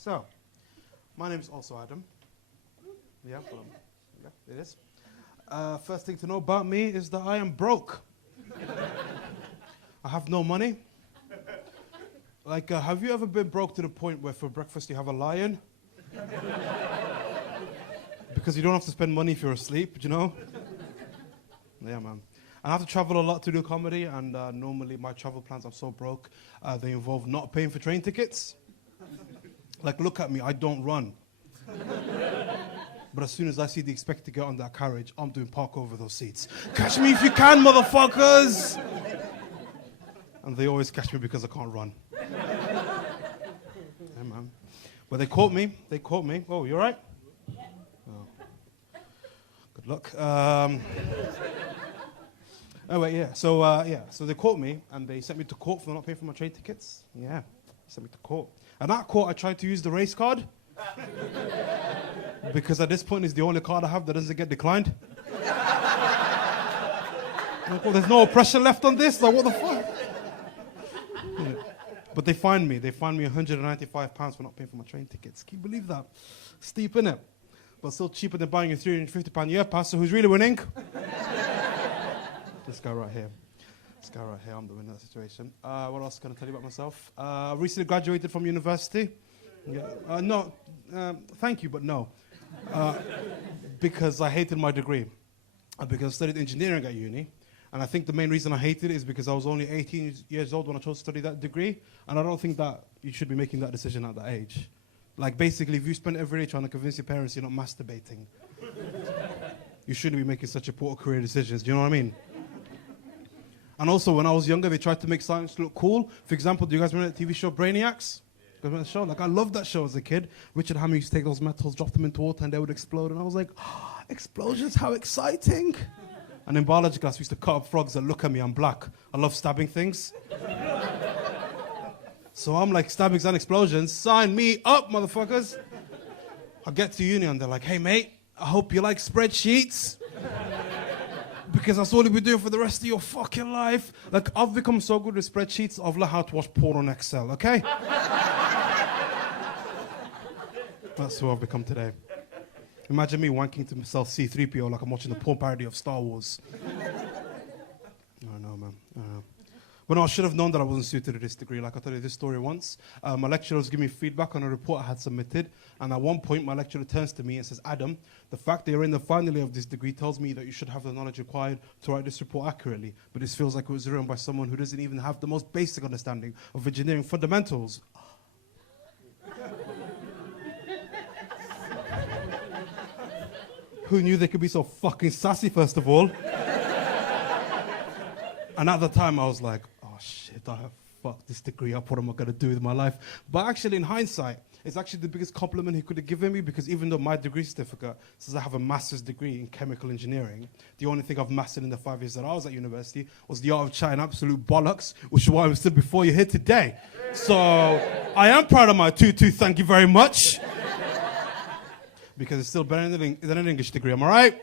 So, my name's also Adam. Yeah, it is. First thing to know about me is that I am broke. I have no money. Like, have you ever been broke to the point where for breakfast you have a lion? Because you don't have to spend money if you're asleep, do you know? Yeah, man. I have to travel a lot to do comedy, and normally my travel plans, I'm so broke, they involve not paying for train tickets. Like, look at me, I don't run. But as soon as I see the expected to get on that carriage, I'm doing park over those seats. Catch me if you can, motherfuckers! And they always catch me because I can't run. Yeah, man. But they caught me. Oh, you all right? Yeah. Oh. Good luck. Anyway, yeah. So they caught me, and they sent me to court for not paying for my train tickets. Yeah, sent me to court. And at court, I tried to use the race card. Because at this point, it's the only card I have that doesn't get declined. Like, well, there's no oppression left on this? Like, what the fuck? Yeah. But they fined me. They fined me £195 for not paying for my train tickets. Can you believe that? Steep, innit? But still cheaper than buying a £350 year pass, so who's really winning? This guy right here. I'm the winner of that situation. What else can I tell you about myself? I recently graduated from university. Yeah. No, thank you, but no. Because I hated my degree. Because I studied engineering at uni. And I think the main reason I hated it is because I was only 18 years old when I chose to study that degree. And I don't think that you should be making that decision at that age. Like, basically, if you spend every day trying to convince your parents you're not masturbating, you shouldn't be making such important career decisions. Do you know what I mean? And also, when I was younger, they tried to make science look cool. For example, do you guys remember that TV show Brainiacs? The show? Like, I loved that show as a kid. Richard Hammond used to take those metals, drop them into water, and they would explode. And I was like, oh, explosions, how exciting. And in biology class, we used to cut up frogs and look at me, I'm black. I love stabbing things. So I'm like, stabbings and explosions, sign me up, motherfuckers. I get to uni and they're like, hey, mate, I hope you like spreadsheets. Because that's all you'll be doing for the rest of your fucking life. Like, I've become so good with spreadsheets, I've learned how to watch porn on Excel, okay? That's who I've become today. Imagine me wanking to myself C-3PO like I'm watching the porn parody of Star Wars. I don't know, man. I don't know. But no, I should have known that I wasn't suited to this degree. Like I told you this story once. My lecturer was giving me feedback on a report I had submitted. And at one point, my lecturer turns to me and says, Adam, the fact that you're in the final year of this degree tells me that you should have the knowledge required to write this report accurately. But this feels like it was written by someone who doesn't even have the most basic understanding of engineering fundamentals. Who knew they could be so fucking sassy, first of all? And at the time, I was like, oh shit, I have fucked this degree up. What am I going to do with my life? But actually, in hindsight, it's actually the biggest compliment he could have given me, because even though my degree certificate says I have a master's degree in chemical engineering, the only thing I've mastered in the 5 years that I was at university was the art of chatting absolute bollocks, which is why I'm still before you here today. So I am proud of my 2-2, thank you very much. Because it's still better than an English degree, am I right?